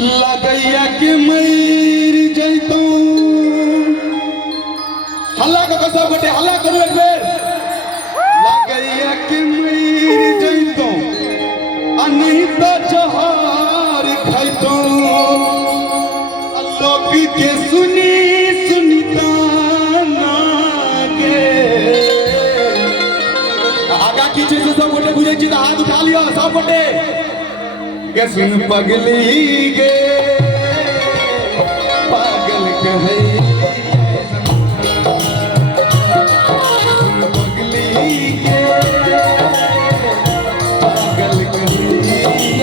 लगैया के मर जैतो हल्ला को सब गोटे हल्ला करू एक बेर लगैया के मर जैतो आ नहीं तो जहर खैतो लोग के सुनी सुनीता के आगा की चीज सब गोटे बुझे छी हाथ उठा लियो सब गोटे के सुन पगली गे पागल कहै पगली गे पागल कहै